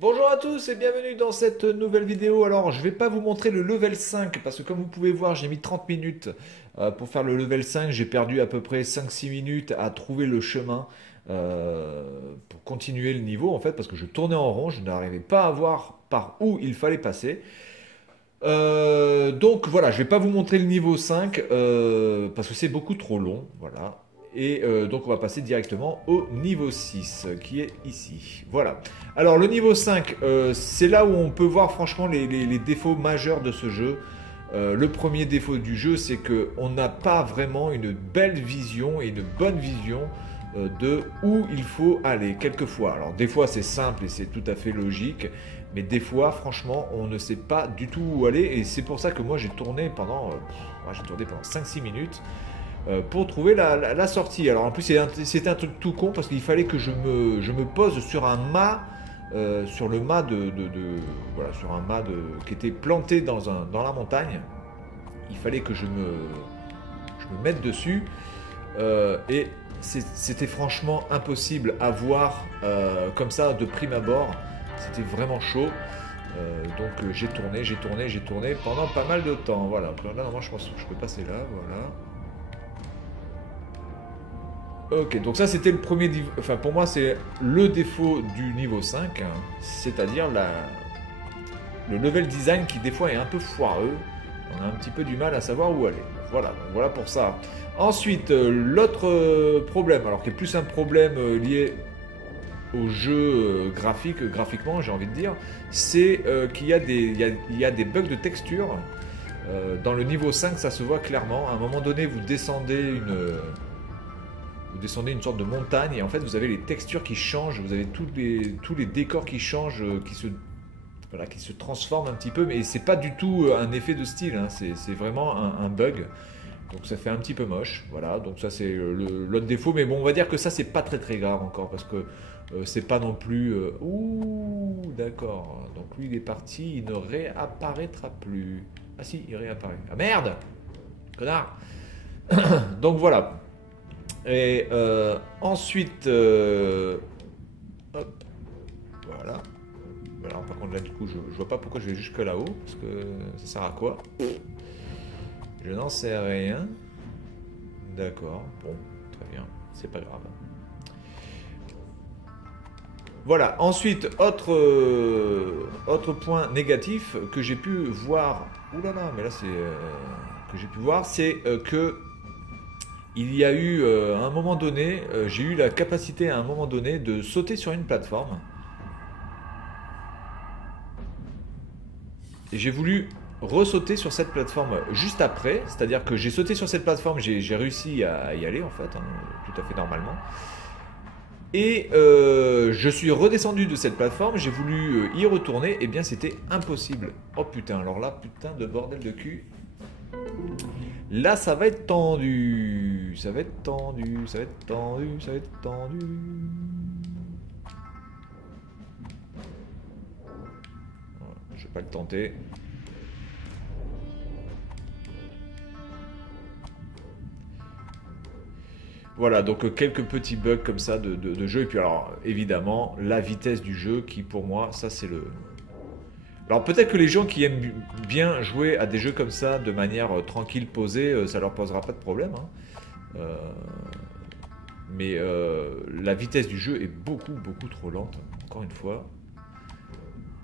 Bonjour à tous et bienvenue dans cette nouvelle vidéo. Alors, je vais pas vous montrer le level 5 parce que comme vous pouvez voir, j'ai mis 30 minutes pour faire le level 5. J'ai perdu à peu près 5-6 minutes à trouver le chemin pour continuer le niveau en fait parce que je tournais en rond, je n'arrivais pas à voir par où il fallait passer. Donc voilà, je vais pas vous montrer le niveau 5 parce que c'est beaucoup trop long. Voilà. Et donc on va passer directement au niveau 6 qui est ici. Voilà. Alors le niveau 5, c'est là où on peut voir franchement les défauts majeurs de ce jeu. Le premier défaut du jeu, c'est qu'on n'a pas vraiment une belle vision et une bonne vision de où il faut aller, quelquefois. Alors des fois c'est simple et c'est tout à fait logique, mais des fois franchement on ne sait pas du tout où aller et c'est pour ça que moi j'ai tourné pendant, ouais, j'ai tourné pendant 5-6 minutes pour trouver la sortie. Alors en plus c'était un truc tout con parce qu'il fallait que je me pose sur un mât, sur le mât voilà, sur un mât qui était planté dans la montagne. Il fallait que je me mette dessus et c'était franchement impossible à voir comme ça de prime abord. C'était vraiment chaud. Donc j'ai tourné pendant pas mal de temps. Voilà. Là, normalement, je pense que je peux passer là. Voilà. Ok, donc ça c'était le premier. Enfin, pour moi, c'est le défaut du niveau 5, hein, c'est-à-dire le level design qui, des fois, est un peu foireux. On a un petit peu du mal à savoir où aller. Voilà, donc voilà pour ça. Ensuite, l'autre problème, alors qui est plus un problème lié au jeu graphiquement, j'ai envie de dire, c'est qu'il y a il y a des bugs de texture. Dans le niveau 5, ça se voit clairement. À un moment donné, vous descendez une sorte de montagne et en fait, vous avez les textures qui changent, vous avez tous les décors qui changent, voilà, qui se transforment un petit peu, mais c'est pas du tout un effet de style, hein, c'est vraiment un bug. Donc ça fait un petit peu moche, voilà. Donc ça c'est l'autre défaut, mais bon, on va dire que ça c'est pas très grave encore parce que c'est pas non plus. Ouh, d'accord. Donc lui il est parti, il ne réapparaîtra plus. Ah si, il réapparaît. Ah merde, connard. Donc voilà. Et ensuite, hop, voilà. Alors par contre là du coup je vois pas pourquoi je vais jusque là-haut parce que ça sert à quoi? Je n'en sais rien. D'accord, bon, très bien, c'est pas grave. Voilà, ensuite, autre point négatif que j'ai pu voir. Ouh là là, mais là c'est. Que j'ai pu voir, c'est que il y a eu à un moment donné, j'ai eu la capacité à un moment donné de sauter sur une plateforme. Et j'ai voulu ressauter sur cette plateforme juste après, c'est-à-dire que j'ai sauté sur cette plateforme, j'ai réussi à y aller en fait, hein, tout à fait normalement. Et je suis redescendu de cette plateforme, j'ai voulu y retourner, et bien c'était impossible. Oh putain, alors là, putain de bordel de cul. Là, ça va être tendu. Ça va être tendu, ça va être tendu, ça va être tendu. Voilà, je vais pas le tenter. Voilà, donc quelques petits bugs comme ça de jeu. Et puis alors, évidemment, la vitesse du jeu qui, pour moi, ça c'est le, alors peut-être que les gens qui aiment bien jouer à des jeux comme ça de manière tranquille, posée, ça leur posera pas de problème, hein. Euh, mais la vitesse du jeu est beaucoup trop lente, encore une fois.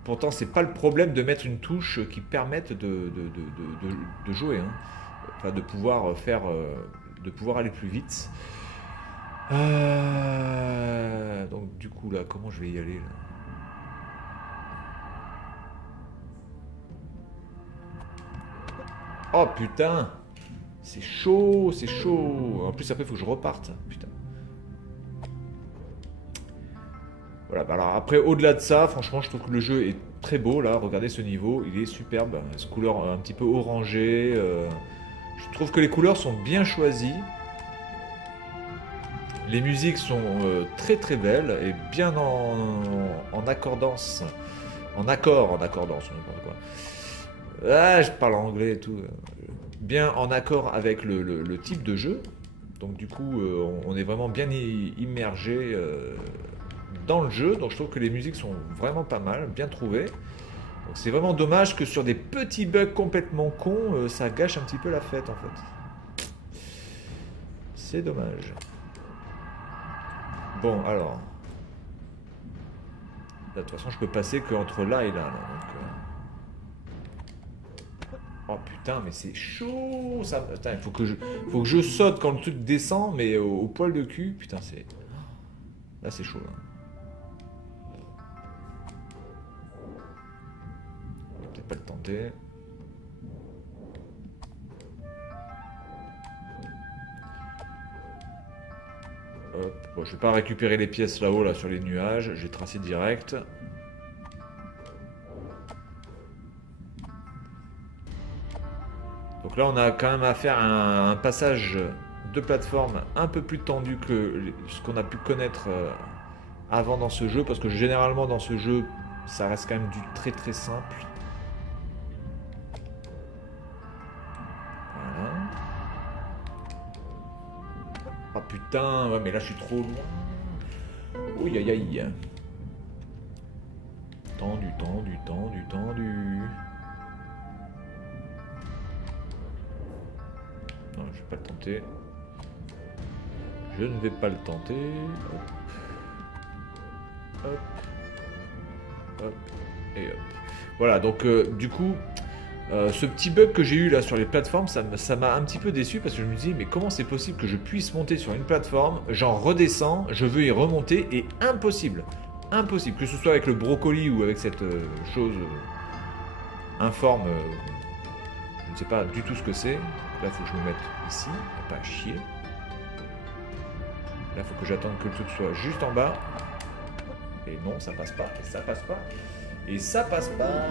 Pourtant, c'est pas le problème de mettre une touche qui permette de jouer, hein. Enfin, de pouvoir faire, de pouvoir aller plus vite. Donc du coup là, comment je vais y aller là? Oh putain! C'est chaud, c'est chaud. En plus, après, il faut que je reparte. Putain. Voilà, bah alors après, au-delà de ça, franchement, je trouve que le jeu est très beau, là. Regardez ce niveau, il est superbe. Ce couleur un petit peu orangé. Je trouve que les couleurs sont bien choisies. Les musiques sont très belles et bien en accordance. En accordance, n'importe quoi. Ah, je parle anglais et tout. Bien en accord avec le type de jeu. Donc du coup, on est vraiment bien immergé dans le jeu. Donc je trouve que les musiques sont vraiment pas mal, bien trouvées. Donc c'est vraiment dommage que sur des petits bugs complètement cons, ça gâche un petit peu la fête en fait. C'est dommage. Bon alors. Là, de toute façon je peux passer qu'entre là et là. Oh putain mais c'est chaud ça. Putain, il faut que je saute quand le truc descend mais au poil de cul. Putain c'est... Là c'est chaud là. Je vais peut-être pas le tenter. Hop. Bon, je vais pas récupérer les pièces là-haut là sur les nuages, je vais tracer direct. Donc là on a quand même à faire un passage de plateforme un peu plus tendu que ce qu'on a pu connaître avant dans ce jeu, parce que généralement dans ce jeu ça reste quand même du très très simple. Voilà. Ah putain, ouais mais là je suis trop loin. Ouh aïe aïe. Tendu, tendu, tendu, tendu. Non, je vais pas le tenter. Je ne vais pas le tenter. Hop. Hop. Hop. Et hop. Voilà, donc du coup, ce petit bug que j'ai eu là sur les plateformes, ça m'a un petit peu déçu parce que je me dis, mais comment c'est possible que je puisse monter sur une plateforme, j'en redescends, je veux y remonter, et impossible. Impossible, que ce soit avec le brocoli ou avec cette chose informe, je ne sais pas du tout ce que c'est. Là, il faut que je me mette ici, pas à chier. Là, il faut que j'attende que le truc soit juste en bas. Et non, ça passe pas, et ça passe pas, et ça passe pas.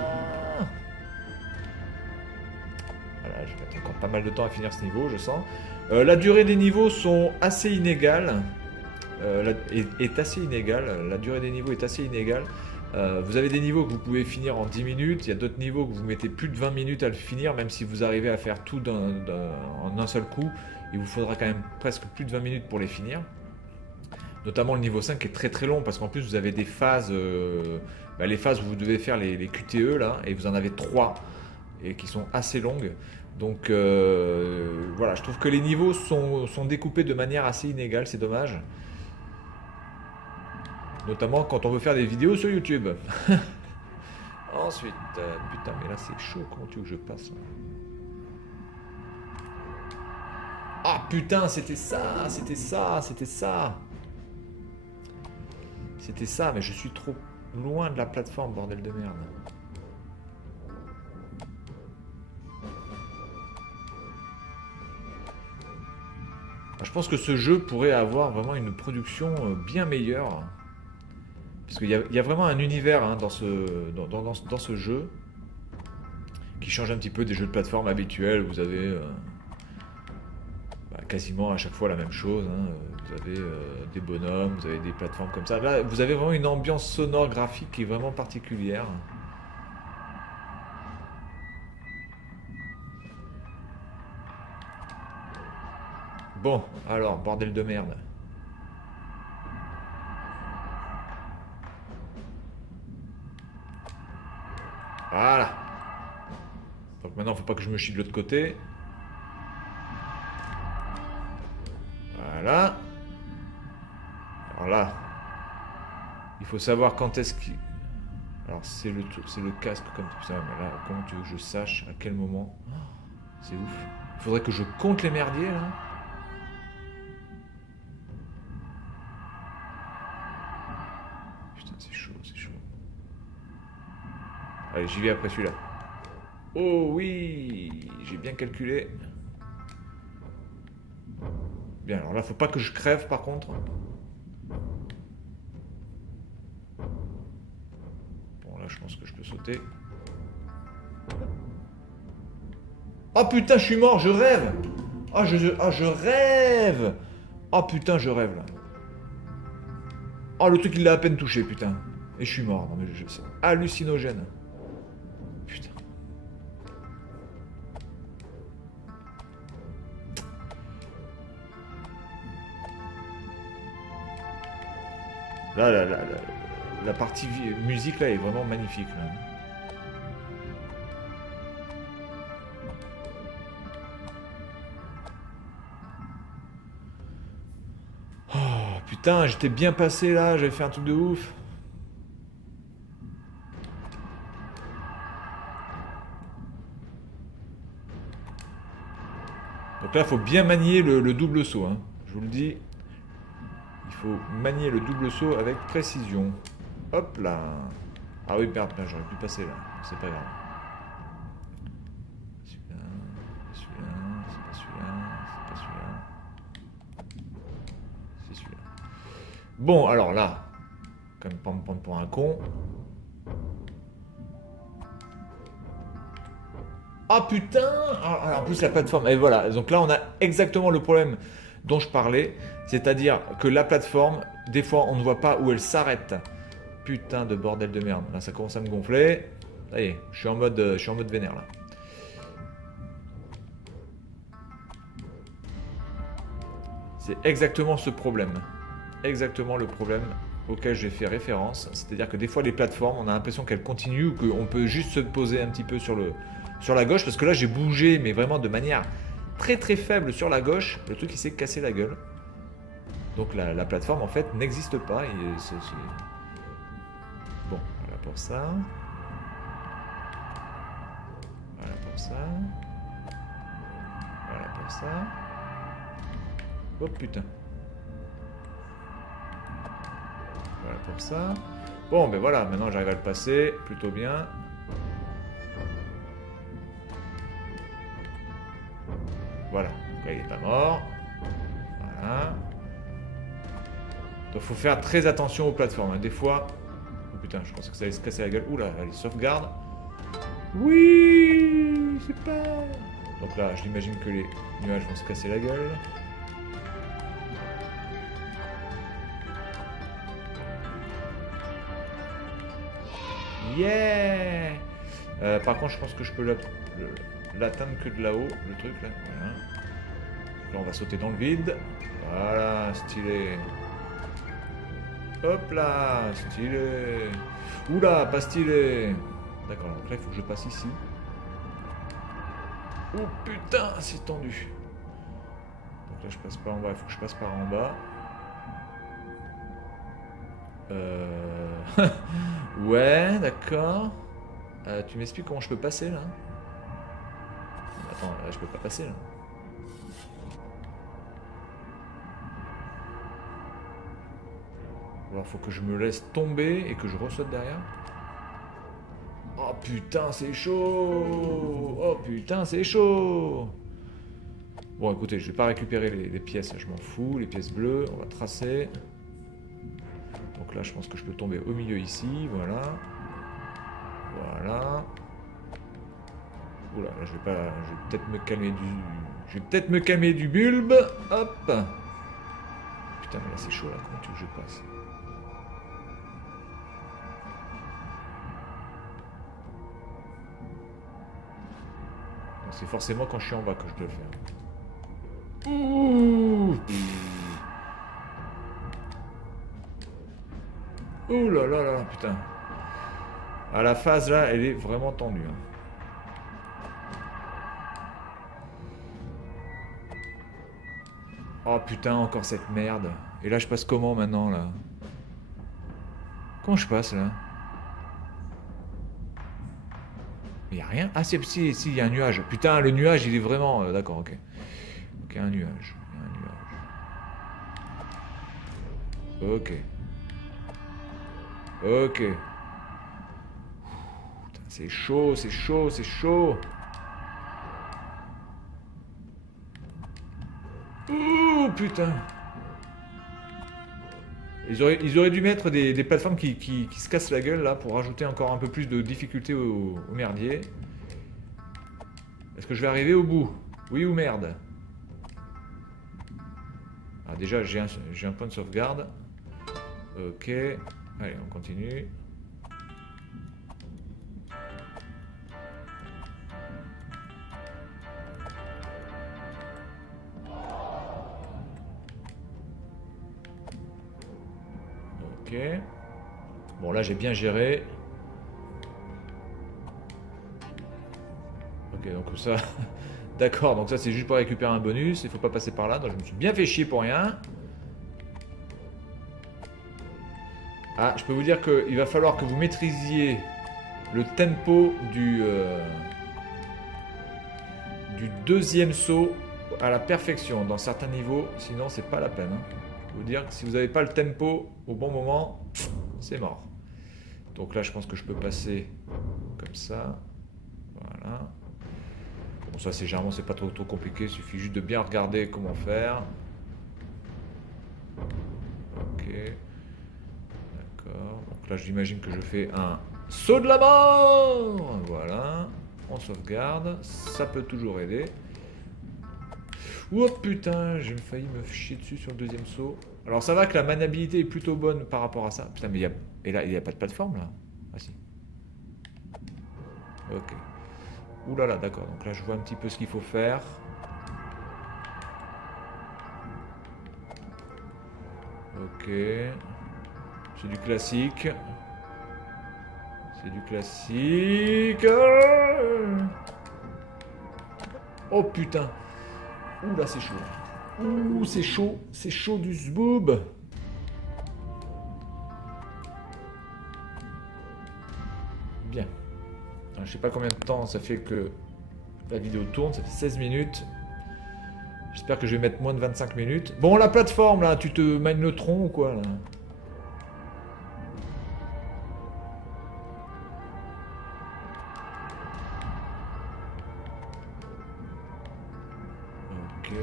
Voilà, je vais mettre encore pas mal de temps à finir ce niveau, je sens. La durée des niveaux sont assez inégales. Est assez inégale. La durée des niveaux est assez inégale. Vous avez des niveaux que vous pouvez finir en 10 minutes, il y a d'autres niveaux que vous mettez plus de 20 minutes à le finir, même si vous arrivez à faire tout en un seul coup, il vous faudra quand même presque plus de 20 minutes pour les finir. Notamment le niveau 5 est très très long, parce qu'en plus vous avez des phases, les phases où vous devez faire les QTE là, et vous en avez 3, et qui sont assez longues. Donc voilà, je trouve que les niveaux sont découpés de manière assez inégale, c'est dommage. Notamment quand on veut faire des vidéos sur YouTube. Ensuite, putain, mais là c'est chaud, comment tu veux que je passe là? Ah putain, c'était ça, c'était ça, c'était ça. C'était ça, mais je suis trop loin de la plateforme, bordel de merde. Je pense que ce jeu pourrait avoir vraiment une production bien meilleure. Parce qu'il y a vraiment un univers hein, dans ce jeu qui change un petit peu des jeux de plateforme habituels. Vous avez quasiment à chaque fois la même chose. Hein. Vous avez des bonhommes, vous avez des plateformes comme ça. Là, vous avez vraiment une ambiance sonore graphique qui est vraiment particulière. Bon, alors, bordel de merde. Voilà. Donc maintenant, faut pas que je me chie de l'autre côté. Voilà. Alors là, il faut savoir quand est-ce qu'il... Alors c'est le casque comme ça, mais là, comment tu veux que je sache à quel moment? C'est ouf. Il faudrait que je compte les merdiers là. Putain, c'est chaud, c'est chaud. Allez, j'y vais après celui-là. Oh oui, j'ai bien calculé. Bien, alors là, faut pas que je crève par contre. Bon, là, je pense que je peux sauter. Oh putain, je suis mort, je rêve. Oh, je rêve. Oh putain, je rêve là. Oh, le truc, il l'a à peine touché, putain. Et je suis mort. Non, mais c'est hallucinogène. Putain. Là, la partie musique là est vraiment magnifique. Là. Oh putain, j'étais bien passé là, j'avais fait un truc de ouf. Donc là, il faut bien manier le double saut. Hein. Je vous le dis, il faut manier le double saut avec précision. Hop là. Ah oui, merde, j'aurais pu passer là. C'est pas grave. Celui-là, c'est pas celui-là, c'est pas celui-là. C'est celui-là. Bon, alors là, comme pas me prendre pour un con. Ah putain! En plus la plateforme, et voilà, donc là on a exactement le problème dont je parlais, c'est-à-dire que la plateforme, des fois on ne voit pas où elle s'arrête. Putain de bordel de merde, là ça commence à me gonfler. Ça y est, je suis en mode vénère là. C'est exactement ce problème, exactement le problème auquel j'ai fait référence, c'est-à-dire que des fois les plateformes, on a l'impression qu'elles continuent ou qu'on peut juste se poser un petit peu sur la gauche, parce que là j'ai bougé, mais vraiment de manière très très faible sur la gauche, le truc il s'est cassé la gueule. Donc la plateforme en fait n'existe pas. Bon, voilà pour ça. Voilà pour ça. Voilà pour ça. Oh putain. Voilà pour ça. Bon ben voilà, maintenant j'arrive à le passer plutôt bien. Voilà, donc là il est pas mort. Voilà. Donc faut faire très attention aux plateformes. Des fois... Oh putain, je pensais que ça allait se casser la gueule. Oula, allez, sauvegarde. Oui, c'est pas... Donc là, je l'imagine que les nuages vont se casser la gueule. Yeah. Par contre, je pense que je peux l'atteindre que de là-haut, le truc là. Voilà. Là, on va sauter dans le vide. Voilà, stylé. Hop là, stylé. Oula, pas stylé. D'accord, donc là, il faut que je passe ici. Oh putain, c'est tendu. Donc là, je passe pas en bas, il faut que je passe par en bas. Ouais, d'accord. Tu m'expliques comment je peux passer là? Attends, là, je peux pas passer là. Alors faut que je me laisse tomber et que je ressaute derrière. Oh putain, c'est chaud! Oh putain, c'est chaud! Bon, écoutez, je vais pas récupérer les pièces, je m'en fous. Les pièces bleues, on va tracer. Donc là, je pense que je peux tomber au milieu ici, voilà. Voilà. Oula, là, je vais peut-être me calmer du... Je vais peut-être me calmer du bulbe. Hop. Putain, mais là, c'est chaud, là. Comment tu veux que je passe? C'est forcément quand je suis en bas que je dois le faire. Ouh. Ouh là là là, putain. À la phase là, elle est vraiment tendue. Hein. Oh putain, encore cette merde. Et là, je passe comment maintenant là? Comment je passe là? Il n'y a rien. Ah si, il y a un nuage. Putain, le nuage, il est vraiment... D'accord, ok. Ok, un nuage. Il y a un nuage. Ok. Ok. Putain, c'est chaud, c'est chaud, c'est chaud. Ouh, putain. Ils auraient dû mettre des plateformes qui se cassent la gueule là pour rajouter encore un peu plus de difficulté au merdier. Est-ce que je vais arriver au bout? Oui ou merde? Ah déjà j'ai un point de sauvegarde. Ok. Allez, on continue. Ok. Bon, là, j'ai bien géré. Ok, donc ça... D'accord, donc ça, c'est juste pour récupérer un bonus. Il faut pas passer par là. Donc, je me suis bien fait chier pour rien. Ah, je peux vous dire qu'il va falloir que vous maîtrisiez le tempo du deuxième saut à la perfection dans certains niveaux. Sinon, c'est pas la peine. Hein. Je peux vous dire que si vous n'avez pas le tempo au bon moment, c'est mort. Donc là, je pense que je peux passer comme ça. Voilà. Bon, ça, c'est généralement, c'est pas trop compliqué. Il suffit juste de bien regarder comment faire. Ok. D'accord. Donc là, j'imagine que je fais un saut de la mort. Voilà. On sauvegarde. Ça peut toujours aider. Oh putain, j'ai failli me chier dessus sur le deuxième saut. Alors ça va que la maniabilité est plutôt bonne par rapport à ça. Putain, mais il y a... Et là, il n'y a pas de plateforme là? Ah si. Ok. Ouh là là, d'accord. Donc là, je vois un petit peu ce qu'il faut faire. Ok. C'est du classique. C'est du classique. Oh putain. Ouh là, c'est chaud. Ouh, c'est chaud du zboob. Bien. Alors, je sais pas combien de temps ça fait que la vidéo tourne, ça fait 16 minutes. J'espère que je vais mettre moins de 25 minutes. Bon, la plateforme là, tu te mènes le tronc ou quoi là? Ok.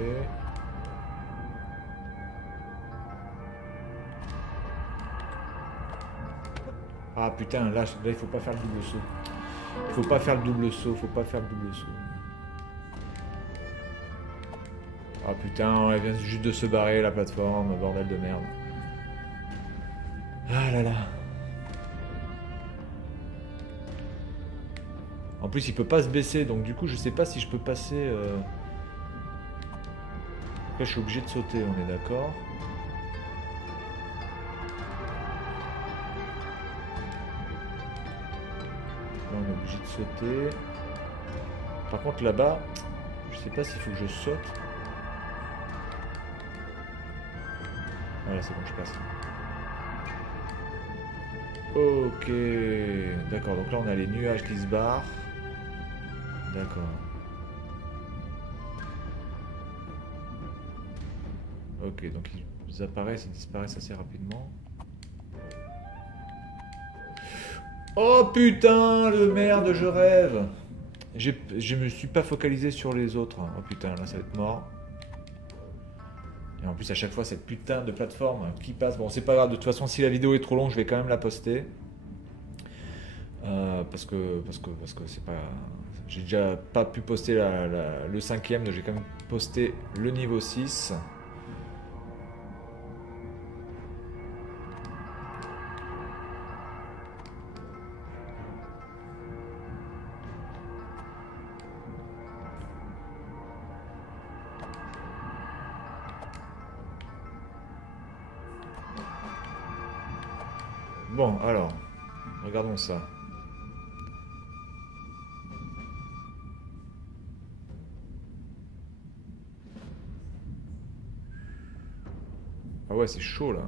Ah putain, là il faut pas faire le double saut. Il faut pas faire le double saut, faut pas faire le double saut. Ah putain, elle vient juste de se barrer la plateforme, bordel de merde. Ah là là. En plus il peut pas se baisser, donc du coup je sais pas si je peux passer... Après je suis obligé de sauter, on est d'accord. Là on est obligé de sauter. Par contre là-bas, je sais pas s'il faut que je saute. Voilà, c'est bon, je passe. Ok, d'accord, donc là on a les nuages qui se barrent. D'accord. Ok, donc ils apparaissent et disparaissent assez rapidement. Oh putain, de merde, je rêve. Je me suis pas focalisé sur les autres. Oh putain, là ça va être mort. Et en plus à chaque fois cette putain de plateforme qui passe. Bon c'est pas grave, de toute façon si la vidéo est trop longue je vais quand même la poster. Parce que c'est pas... J'ai déjà pas pu poster le cinquième, donc j'ai quand même posté le niveau 6. Bon, alors, regardons ça. Ah ouais, c'est chaud là.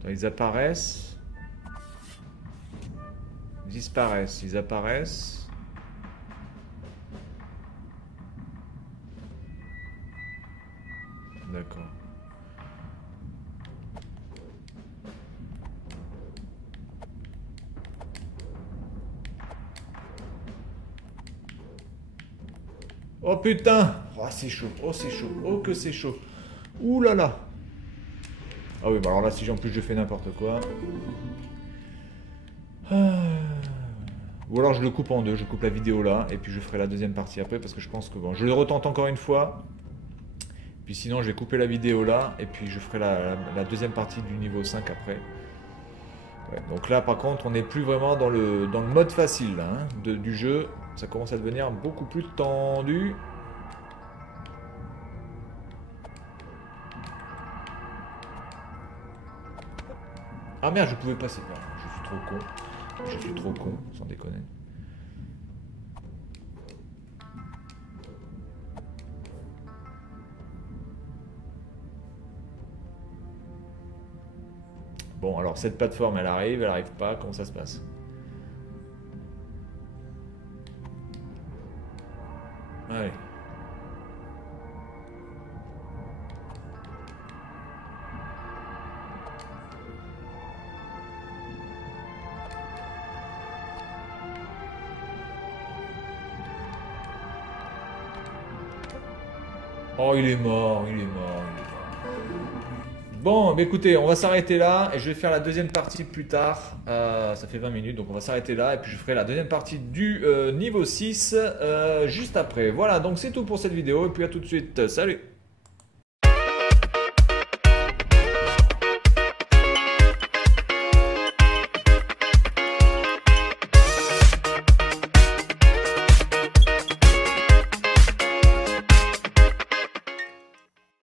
Attends, ils apparaissent. Ils disparaissent. Ils apparaissent. D'accord. Oh putain! Oh c'est chaud, oh c'est chaud, oh que c'est chaud. Ouh là là! Ah oui, bah alors là si en plus je fais n'importe quoi. Ou alors je le coupe en deux, je coupe la vidéo là, et puis je ferai la deuxième partie après, parce que je pense que bon, je le retente encore une fois. Puis sinon je vais couper la vidéo là, et puis je ferai la deuxième partie du niveau 5 après. Ouais, donc là par contre on n'est plus vraiment dans le mode facile là, hein, du jeu. Ça commence à devenir beaucoup plus tendu. Ah merde, je pouvais passer. Non, je suis trop con. Je suis trop con, sans déconner. Bon, alors cette plateforme, elle arrive pas, comment ça se passe? Allez. Oh, il est mort, il est mort. Bon, bah écoutez, on va s'arrêter là et je vais faire la deuxième partie plus tard. Ça fait 20 minutes, donc on va s'arrêter là et puis je ferai la deuxième partie du niveau 6 juste après. Voilà, donc c'est tout pour cette vidéo et puis à tout de suite. Salut!